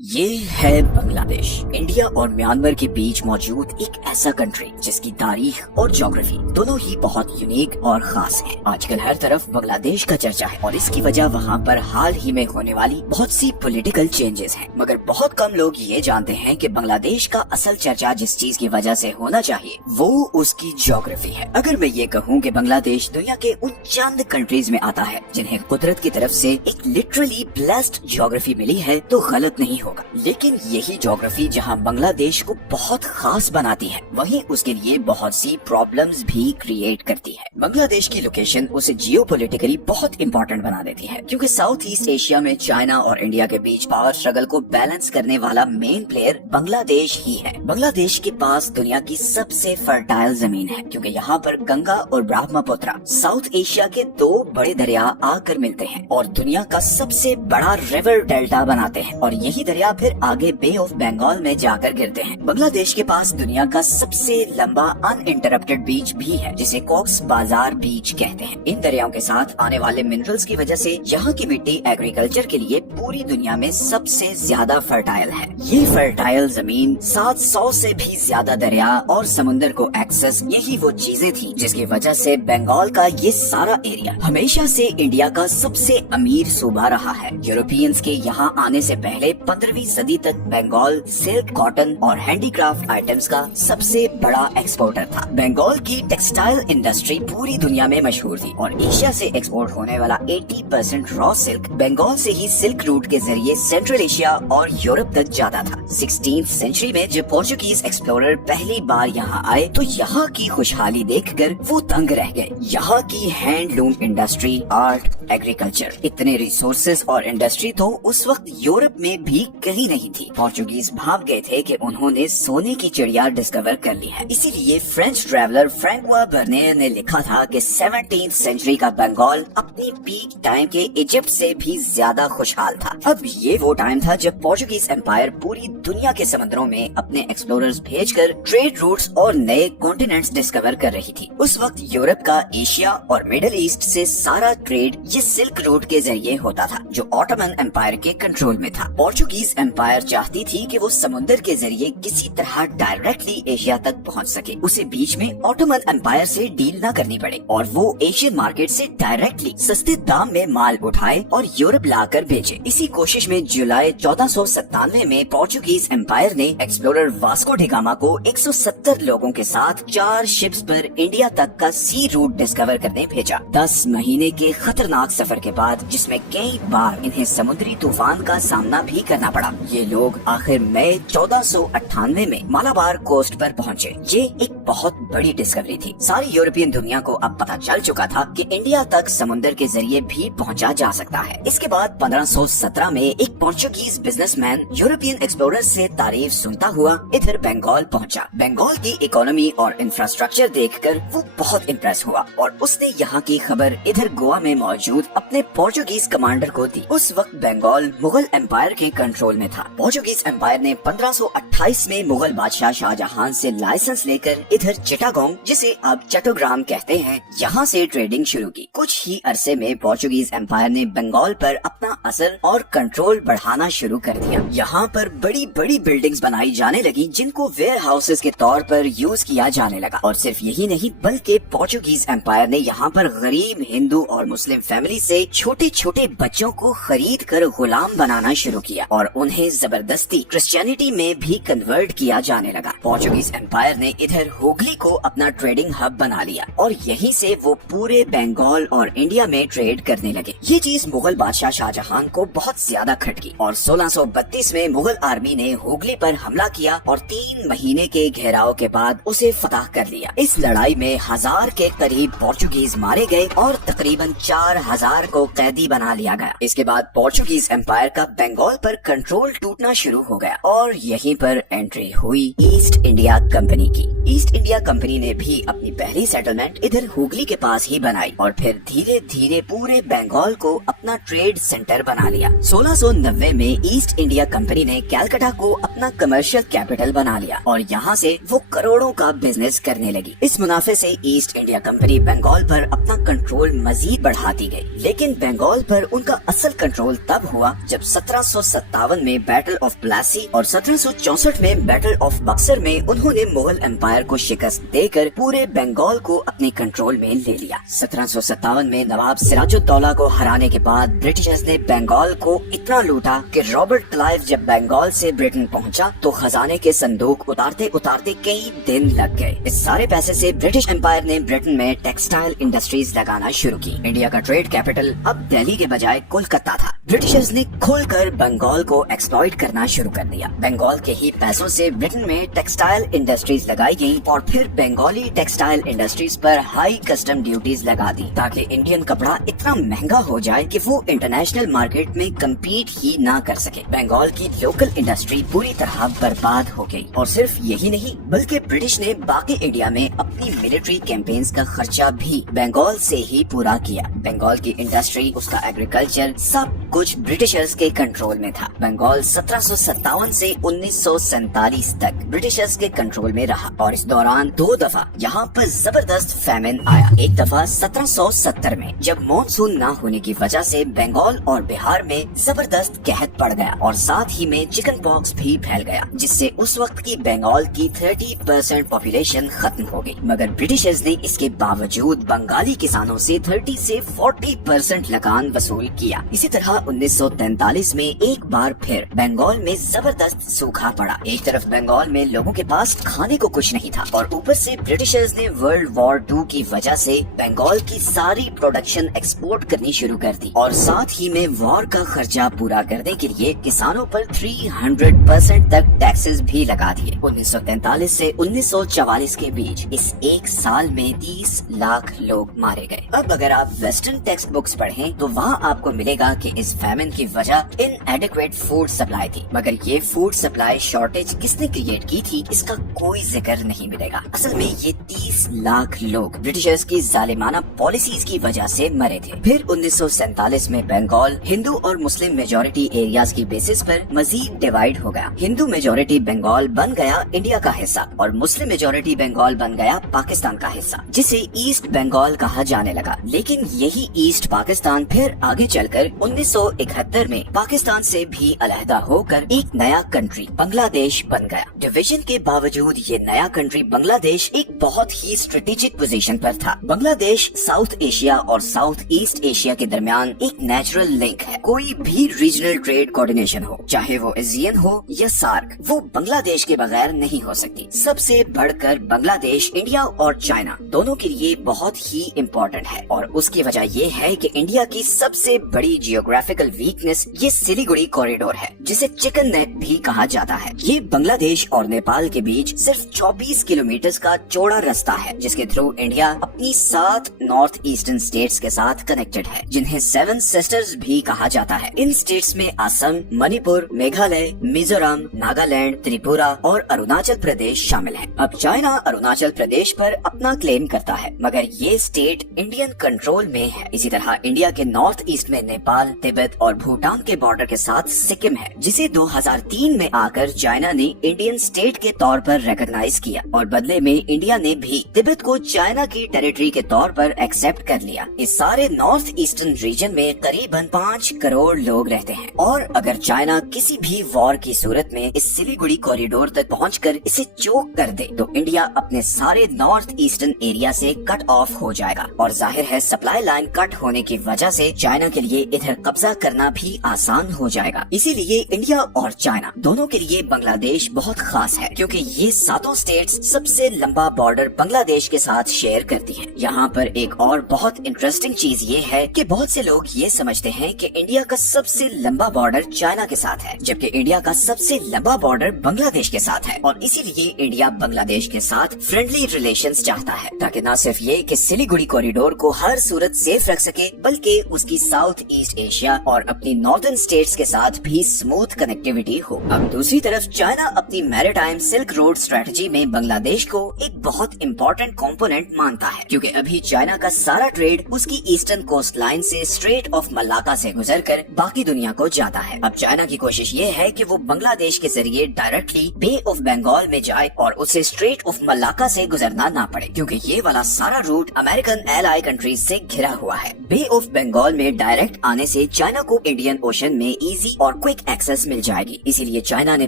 ये है बांग्लादेश। इंडिया और म्यांमार के बीच मौजूद एक ऐसा कंट्री जिसकी तारीख और ज्योग्राफी दोनों ही बहुत यूनिक और खास है। आजकल हर तरफ बांग्लादेश का चर्चा है और इसकी वजह वहाँ पर हाल ही में होने वाली बहुत सी पॉलिटिकल चेंजेस हैं। मगर बहुत कम लोग ये जानते हैं कि बांग्लादेश का असल चर्चा जिस चीज की वजह से होना चाहिए वो उसकी ज्योग्राफी है। अगर मैं ये कहूँ कि बांग्लादेश दुनिया के उन चंद कंट्रीज में आता है जिन्हें कुदरत की तरफ से एक लिटरली ब्लेस्ड ज्योग्राफी मिली है तो गलत नहीं होगा। लेकिन यही ज्योग्राफी जहां बांग्लादेश को बहुत खास बनाती है वहीं उसके लिए बहुत सी प्रॉब्लम्स भी क्रिएट करती है। बांग्लादेश की लोकेशन उसे जियोपॉलिटिकली बहुत इंपॉर्टेंट बना देती है क्योंकि साउथ ईस्ट एशिया में चाइना और इंडिया के बीच पावर स्ट्रगल को बैलेंस करने वाला मेन प्लेयर बांग्लादेश ही है। बांग्लादेश के पास दुनिया की सबसे फर्टाइल जमीन है क्योंकि यहाँ पर गंगा और ब्रह्मपुत्र साउथ एशिया के दो बड़े दरिया आकर मिलते हैं और दुनिया का सबसे बड़ा रिवर डेल्टा बनाते हैं और यही दरिया फिर आगे बे ऑफ बंगाल में जाकर गिरते हैं। बांग्लादेश के पास दुनिया का सबसे लंबा अनइंटरप्टेड बीच भी है जिसे कॉक्स बाजार बीच कहते हैं। इन दरियाओं के साथ आने वाले मिनरल्स की वजह से यहाँ की मिट्टी एग्रीकल्चर के लिए पूरी दुनिया में सबसे ज्यादा फर्टाइल है। ये फर्टाइल जमीन 700 से भी ज्यादा दरिया और समुद्र को एक्सेस, यही वो चीजें थी जिसकी वजह से बंगाल का ये सारा एरिया हमेशा से इंडिया का सबसे अमीर सूबा रहा है। यूरोपियंस के यहाँ आने से पहले 15वीं सदी तक बंगाल सिल्क, कॉटन और हैंडीक्राफ्ट आइटम्स का सबसे बड़ा एक्सपोर्टर था। बंगाल की टेक्सटाइल इंडस्ट्री पूरी दुनिया में मशहूर थी और एशिया से एक्सपोर्ट होने वाला 80% रॉ सिल्क बंगाल से ही सिल्क रूट के जरिए सेंट्रल एशिया और यूरोप तक जाता था। 16th सेंचुरी में जब पोर्चुगीज एक्सप्लोरर पहली बार यहाँ आए तो यहाँ की खुशहाली देखकर वो दंग रह गए। यहाँ की हैंडलूम इंडस्ट्री, आर्ट, एग्रीकल्चर, इतने रिसोर्सेज और इंडस्ट्री तो उस वक्त यूरोप में भी कहीं नहीं थी। पोर्चुगीज भाग गए थे कि उन्होंने सोने की चिड़िया डिस्कवर कर ली है। इसीलिए फ्रेंच ट्रैवलर फ्रैंकोis बर्नियर ने लिखा था कि 17th सेंचुरी का बंगाल अपनी पीक टाइम के इजिप्ट से भी ज्यादा खुशहाल था। अब ये वो टाइम था जब पोर्चुगीज एम्पायर पूरी दुनिया के समुद्रों में अपने एक्सप्लोरर्स भेजकर ट्रेड रूट्स और नए कॉन्टिनेंट्स डिस्कवर कर रही थी। उस वक्त यूरोप का एशिया और मिडिल ईस्ट से सारा ट्रेड ये सिल्क रूट के जरिए होता था जो ऑटोमन एम्पायर के कंट्रोल में था। पोर्चुगीज एम्पायर चाहती थी कि वो समुद्र के जरिए किसी तरह डायरेक्टली एशिया तक पहुंच सके, उसे बीच में ऑटोमन एम्पायर से डील न करनी पड़े और वो एशियन मार्केट से डायरेक्टली सस्ते दाम में माल उठाए और यूरोप लाकर बेचे। इसी कोशिश में जुलाई 1497 में पोर्चुगीज एम्पायर ने एक्सप्लोरर वास्को डी गामा को 170 लोगों के साथ 4 शिप्स पर इंडिया तक का सी रूट डिस्कवर करने भेजा। 10 महीने के खतरनाक सफर के बाद जिसमें कई बार इन्हें समुद्री तूफान का सामना भी करना पड़ा, ये लोग आखिर मई 1498 में मालाबार कोस्ट पर पहुंचे। ये एक बहुत बड़ी डिस्कवरी थी। सारी यूरोपियन दुनिया को अब पता चल चुका था कि इंडिया तक समुद्र के जरिए भी पहुंचा जा सकता है। इसके बाद 1517 में एक पोर्चुगीज बिजनेसमैन यूरोपियन एक्सप्लोरर से तारीफ सुनता हुआ इधर बंगाल पहुंचा। बंगाल की इकोनॉमी और इंफ्रास्ट्रक्चर देखकर वो बहुत इम्प्रेस हुआ और उसने यहाँ की खबर इधर गोवा में मौजूद अपने पोर्चुगीज कमांडर को दी। उस वक्त बंगाल मुगल एम्पायर के कंट्रोल में था। पोर्चुगीज एम्पायर ने 1528 में मुगल बादशाह शाहजहां से लाइसेंस लेकर इधर चिटागोंग, जिसे अब चट्टग्राम कहते हैं, यहाँ से ट्रेडिंग शुरू की। कुछ ही अरसे में पोर्चुगीज एम्पायर ने बंगाल पर अपना असर और कंट्रोल बढ़ाना शुरू कर दिया। यहाँ पर बड़ी बड़ी बिल्डिंग्स बनाई जाने लगी जिनको वेयर हाउसेज के तौर पर यूज किया जाने लगा। और सिर्फ यही नहीं बल्कि पोर्चुगीज एम्पायर ने यहाँ पर गरीब हिंदू और मुस्लिम फैमिली से छोटे छोटे बच्चों को खरीद कर गुलाम बनाना शुरू किया और उन्हें जबरदस्ती क्रिश्चियनिटी में भी कन्वर्ट किया जाने लगा। पोर्चुगीज एम्पायर ने इधर हुगली को अपना ट्रेडिंग हब बना लिया और यहीं से वो पूरे बंगाल और इंडिया में ट्रेड करने लगे। ये चीज मुगल बादशाह शाहजहां को बहुत ज्यादा खटकी और 1632 में मुगल आर्मी ने हुगली पर हमला किया और 3 महीने के घेराव के बाद उसे फतह कर लिया। इस लड़ाई में 1000 के करीब पोर्चुगीज मारे गए और तकरीबन 4000 को कैदी बना लिया गया। इसके बाद पोर्चुगीज एम्पायर का बंगाल पर कंट्रोल टूटना शुरू हो गया और यहीं पर एंट्री हुई ईस्ट इंडिया कंपनी की। ईस्ट इंडिया कंपनी ने भी अपनी पहली सेटलमेंट इधर हुगली के पास ही बनाई और फिर धीरे धीरे पूरे बंगाल को अपना ट्रेड सेंटर बना लिया। 1690 में ईस्ट इंडिया कंपनी ने कैलकाटा को अपना कमर्शियल कैपिटल बना लिया और यहाँ से वो करोड़ों का बिजनेस करने लगी। इस मुनाफे से ईस्ट इंडिया कंपनी बंगाल पर अपना कंट्रोल मजीद बढ़ाती गई, लेकिन बंगाल पर उनका असल कंट्रोल तब हुआ जब 1757 1757 में बैटल ऑफ प्लासी और 1764 में बैटल ऑफ बक्सर में उन्होंने मुगल एम्पायर को शिकस्त देकर पूरे बंगाल को अपने कंट्रोल में ले लिया। 1757 में नवाब सिराजुद्दौला को हराने के बाद ब्रिटिशर्स ने बंगाल को इतना लूटा कि रॉबर्ट क्लाइव जब बंगाल से ब्रिटेन पहुंचा तो खजाने के संदूक उतारते उतारते कई दिन लग गए। इस सारे पैसे से ब्रिटिश एम्पायर ने ब्रिटेन में टेक्सटाइल इंडस्ट्रीज लगाना शुरू की। इंडिया का ट्रेड कैपिटल अब दिल्ली के बजाय कोलकाता था। ब्रिटिशर्स ने खुलकर बंगाल को एक्सप्लॉइट करना शुरू कर दिया। बंगाल के ही पैसों से ब्रिटेन में टेक्सटाइल इंडस्ट्रीज लगाई गई और फिर बंगाली टेक्सटाइल इंडस्ट्रीज पर हाई कस्टम ड्यूटीज लगा दी ताकि इंडियन कपड़ा इतना महंगा हो जाए कि वो इंटरनेशनल मार्केट में कम्पीट ही ना कर सके। बंगाल की लोकल इंडस्ट्री पूरी तरह बर्बाद हो गई। और सिर्फ यही नहीं बल्कि ब्रिटिश ने बाकी इंडिया में अपनी मिलिट्री कैंपेन्स का खर्चा भी बंगाल से ही पूरा किया। बंगाल की इंडस्ट्री, उसका एग्रीकल्चर, सब कुछ ब्रिटिशर्स के कंट्रोल में था। बंगाल 1757 से 1947 तक ब्रिटिशर्स के कंट्रोल में रहा और इस दौरान 2 दफा यहाँ पर जबरदस्त फैमिन आया। एक दफा 1770 में जब मॉनसून न होने की वजह से बंगाल और बिहार में जबरदस्त कहत पड़ गया और साथ ही में चिकन पॉक्स भी फैल गया, जिससे उस वक्त की बंगाल की 30% पॉपुलेशन खत्म हो गई। मगर ब्रिटिशर्स ने इसके बावजूद बंगाली किसानों से 30 से 40% लगान वसूल किया। इसी तरह 1943 में एक बार फिर बंगाल में जबरदस्त सूखा पड़ा। एक तरफ बंगाल में लोगों के पास खाने को कुछ नहीं था और ऊपर से ब्रिटिशर्स ने वर्ल्ड वॉर 2 की वजह से बंगाल की सारी प्रोडक्शन एक्सपोर्ट करनी शुरू कर दी और साथ ही में वॉर का खर्चा पूरा करने के लिए किसानों पर 300% तक टैक्सेस भी लगा दिए। 1943 से 1944 के बीच इस एक साल में 30 लाख लोग मारे गए। अब अगर आप वेस्टर्न टेक्स्ट बुक्स पढ़ें तो वहाँ आपको मिलेगा कि इस फैमिन की वजह इनएडिक्वेट फूड सप्लाई थी। मगर ये फूड सप्लाई शॉर्टेज किसने क्रिएट की थी इसका कोई जिक्र नहीं मिलेगा। असल में ये 30 लाख लोग ब्रिटिशर्स की जालिमाना पॉलिसीज की वजह से मरे थे। फिर 1947 में बंगाल हिंदू और मुस्लिम मेजोरिटी एरियाज की बेसिस पर मजीद डिवाइड हो गया। हिंदू मेजोरिटी बंगाल बन गया इंडिया का हिस्सा और मुस्लिम मेजोरिटी बंगाल बन गया पाकिस्तान का हिस्सा, जिसे ईस्ट बंगाल कहा जाने लगा। लेकिन यही ईस्ट पाकिस्तान फिर आगे चलकर 1971 में पाकिस्तान से भी अलहदा होकर एक नया कंट्री बांग्लादेश बन गया। डिवीजन के बावजूद ये नया कंट्री बांग्लादेश एक बहुत ही स्ट्रेटेजिक पोजीशन पर था। बांग्लादेश साउथ एशिया और साउथ ईस्ट एशिया के दरमियान एक नेचुरल लिंक है। कोई भी रीजनल ट्रेड कोऑर्डिनेशन हो, चाहे वो एशियन हो या सार्क, वो बांग्लादेश के बगैर नहीं हो सकती। सबसे बढ़कर बांग्लादेश इंडिया और चाइना दोनों के लिए बहुत ही इम्पोर्टेंट है और उसकी वजह ये है कि इंडिया की सबसे बड़ी जियोग्राफिकल वीकनेस ये सिलीगुड़ी कॉरिडोर है, जिसे चिकन नेक भी कहा जाता है। ये बांग्लादेश और नेपाल के बीच सिर्फ 24 किलोमीटर का चौड़ा रास्ता है, जिसके थ्रू इंडिया अपनी 7 नॉर्थ ईस्टर्न स्टेट्स के साथ कनेक्टेड है, जिन्हें 7 सिस्टर्स भी कहा जाता है। इन स्टेट्स में असम, मणिपुर, मेघालय, मिजोरम, नागालैंड, त्रिपुरा और अरुणाचल प्रदेश शामिल है। अब चाइना अरुणाचल प्रदेश पर अपना क्लेम करता है, मगर ये स्टेट इंडियन कंट्रोल में है। इसी तरह इंडिया के नॉर्थ ईस्ट में नेपाल, तिब्बत और भूटान के बॉर्डर के साथ सिक्किम है, जिसे 2003 में आकर चाइना ने इंडियन स्टेट के तौर पर रिकॉग्नाइज किया और बदले में इंडिया ने भी तिब्बत को चाइना की टेरिटरी के तौर पर एक्सेप्ट कर लिया। इस सारे नॉर्थ ईस्टर्न रीजन में करीबन 5 करोड़ लोग रहते हैं और अगर चाइना किसी भी वॉर की सूरत में इस सिलीगुड़ी कॉरिडोर तक पहुंचकर इसे चोक कर दे तो इंडिया अपने सारे नॉर्थ ईस्टर्न एरिया से कट ऑफ हो जाएगा और जाहिर है सप्लाई लाइन कट होने की वजह से चाइना के लिए इधर कब्जा करना भी आसान हो जाएगा। इसीलिए इंडिया और चाइना दोनों के लिए बांग्लादेश बहुत खास है, क्योंकि ये 7 स्टेट्स सबसे लंबा बॉर्डर बांग्लादेश के साथ शेयर करती हैं। यहाँ पर एक और बहुत इंटरेस्टिंग चीज ये है कि बहुत से लोग ये समझते हैं कि इंडिया का सबसे लंबा बॉर्डर चाइना के साथ है, जबकि इंडिया का सबसे लंबा बॉर्डर बांग्लादेश के साथ है और इसीलिए इंडिया बांग्लादेश के साथ फ्रेंडली रिलेशंस चाहता है, ताकि न सिर्फ ये कि सिलीगुड़ी कॉरिडोर को हर सूरत सेफ रख सके, बल्कि उसकी साउथ ईस्ट एशिया और अपनी नॉर्दर्न स्टेट्स के साथ भी स्मूथ कनेक्टिविटी हो। अब दूसरी तरफ चाइना अपनी मैरीटाइम सिल्क रोड स्ट्रेटजी में बांग्लादेश को एक बहुत इम्पोर्टेंट कंपोनेंट मानता है, क्योंकि अभी चाइना का सारा ट्रेड उसकी ईस्टर्न कोस्ट लाइन से स्ट्रेट ऑफ मलाक्का से गुजरकर बाकी दुनिया को जाता है। अब चाइना की कोशिश ये है कि वो बांग्लादेश के जरिए डायरेक्टली बे ऑफ बंगाल में जाए और उसे स्ट्रेट ऑफ मलाक्का से गुजरना ना पड़े, क्योंकि ये वाला सारा रूट अमेरिकन एलाई कंट्रीज से घिरा हुआ है। बे ऑफ बंगाल में डायरेक्ट आने से चाइना को इंडियन ओशन में इजी और और क्विक एक्सेस मिल जाएगी। इसीलिए चाइना ने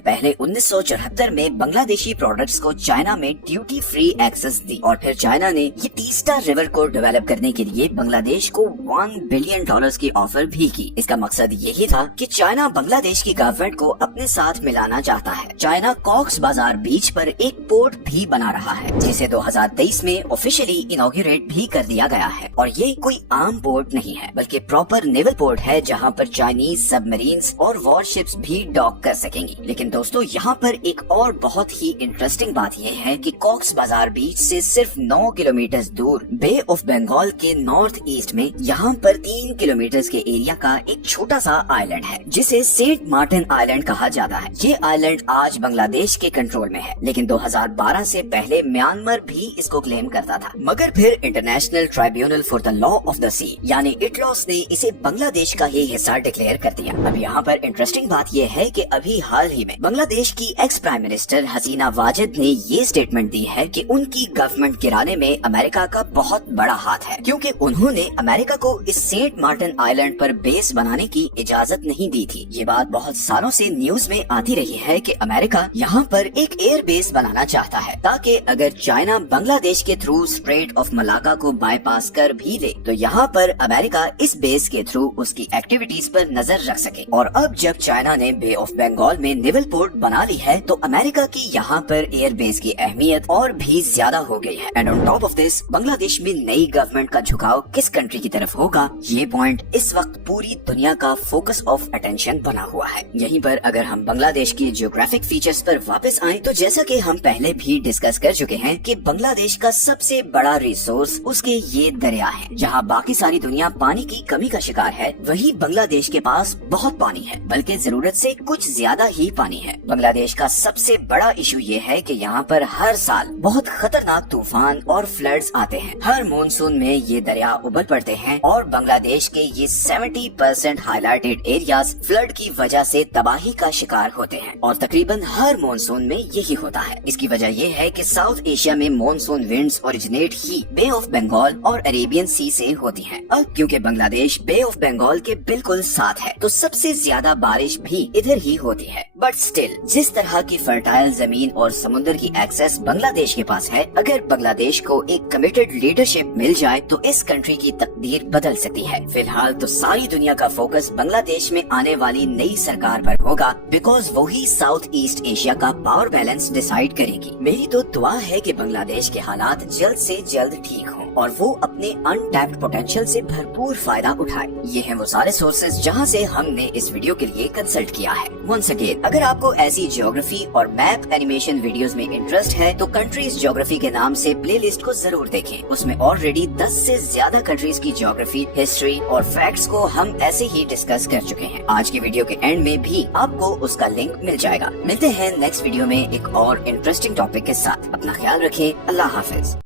पहले 1974 में बांग्लादेशी प्रोडक्ट्स को चाइना में ड्यूटी फ्री एक्सेस दी और फिर चाइना ने ये तीस्ता रिवर को डेवलप करने के लिए बांग्लादेश को $1 बिलियन की ऑफर भी की। इसका मकसद यही था कि चाइना बांग्लादेश की गवर्नमेंट को अपने साथ मिलाना चाहता है। चाइना कॉक्स बाजार बीच पर एक पोर्ट भी बना रहा है जिसे 2023 में ऑफिशियली इनॉग्रेट भी कर दिया गया है। और ये कोई आम पोर्ट नहीं है बल्कि प्रॉपर नेवल पोर्ट है जहाँ पर चाइनीज सबमरीन्स और वॉरशिप्स भी डॉक कर सकेंगी। लेकिन दोस्तों यहाँ पर एक और बहुत ही इंटरेस्टिंग बात यह है कि कॉक्स बाजार बीच से सिर्फ 9 किलोमीटर दूर बे ऑफ बंगाल के नॉर्थ ईस्ट में यहाँ पर 3 किलोमीटर के एरिया का एक छोटा सा आइलैंड है जिसे सेंट मार्टिन आइलैंड कहा जाता है। ये आइलैंड आज बांग्लादेश के कंट्रोल में है, लेकिन 2012 से पहले म्यांमार भी इसको क्लेम करता था। मगर फिर international tribunal for the law of the sea यानी इटलॉस ने इसे बांग्लादेश का ही हिस्सा डिक्लेयर कर दिया। अब यहाँ पर इंटरेस्टिंग बात यह है कि अभी हाल ही में बांग्लादेश की एक्स प्राइम मिनिस्टर हसीना वाजिद ने ये स्टेटमेंट दी है कि उनकी गवर्नमेंट गिराने में अमेरिका का बहुत बड़ा हाथ है, क्योंकि उन्होंने अमेरिका को इस सेंट मार्टिन आइलैंड पर बेस बनाने की इजाजत नहीं दी थी। ये बात बहुत सालों से न्यूज में आती रही है कि अमेरिका यहाँ पर एक एयर बेस बनाना चाहता है ताकि अगर चाइना बांग्लादेश के थ्रू स्ट्रेट ऑफ मलाका को बाईपास कर भी ले तो यहाँ पर अमेरिका इस बेस के थ्रू उसकी एक्टिविटीज पर नजर रख सके। और अब जब चाइना ने बे ऑफ बंगाल में नेवल पोर्ट बना ली है तो अमेरिका की यहाँ पर एयर बेस की अहमियत और भी ज्यादा हो गई है। And on top of this Bangladesh में नई गवर्नमेंट का झुकाव किस कंट्री की तरफ होगा, ये पॉइंट इस वक्त पूरी दुनिया का फोकस ऑफ अटेंशन बना हुआ है। यहीं पर अगर हम बांग्लादेश की जियोग्राफिक फीचर्स पर वापस आएं तो जैसा कि हम पहले भी डिस्कस कर चुके हैं कि बांग्लादेश का सबसे बड़ा रिसोर्स उसके ये दरिया है। जहां बाकी सारी दुनिया पानी की कमी का शिकार है, वहीं बांग्लादेश के पास बहुत पानी है, बल्कि जरूरत से कुछ ज्यादा ही पानी है। बांग्लादेश का सबसे बड़ा इशू ये है कि यहाँ पर हर साल बहुत खतरनाक तूफान और फ्लड्स आते हैं। हर मॉनसून में ये दरिया उबल पड़ते हैं और बांग्लादेश के ये 70% हाईलाइटेड एरियाज फ्लड की वजह से तबाही का शिकार होते हैं और तकरीबन हर मॉनसून में यही होता है। इसकी वजह ये है कि साउथ एशिया में मॉनसून विंड्स ओरिजिनेट ही बे ऑफ बंगाल और अरेबियन सी से होती हैं। अब क्योंकि बांग्लादेश बे ऑफ बंगाल के बिल्कुल साथ है तो सबसे ज्यादा बारिश भी इधर ही होती है। बट स्टिल जिस तरह की फर्टाइल जमीन और समुद्र की एक्सेस बांग्लादेश के पास है, अगर बांग्लादेश को एक कमिटेड लीडरशिप मिल जाए तो इस कंट्री की तकदीर बदल सकती है। फिलहाल तो सारी दुनिया का फोकस बांग्लादेश में आने वाली नई सरकार पर होगा, बिकॉज वही साउथ ईस्ट एशिया का पावर बैलेंस डिसाइड करेगी। मेरी तो दुआ है कि बांग्लादेश के हालात जल्द से जल्द ठीक हों और वो अपने अनटैप्ड पोटेंशियल से भरपूर फायदा उठाए। ये हैं वो सारे सोर्सेज जहां से हमने इस वीडियो के लिए कंसल्ट किया है। वंस अगेन, अगर आपको ऐसी ज्योग्राफी और मैप एनिमेशन वीडियोस में इंटरेस्ट है तो कंट्रीज ज्योग्राफी के नाम से प्लेलिस्ट को जरूर देखें। उसमें ऑलरेडी 10 से ज्यादा कंट्रीज की ज्योग्राफी, हिस्ट्री और फैक्ट्स को हम ऐसे ही डिस्कस कर चुके हैं। आज के वीडियो के एंड में भी आपको उसका लिंक मिल जाएगा। मिलते हैं नेक्स्ट वीडियो में एक और इंटरेस्टिंग टॉपिक के साथ। अपना ख्याल रखें। अल्लाह हाफिज।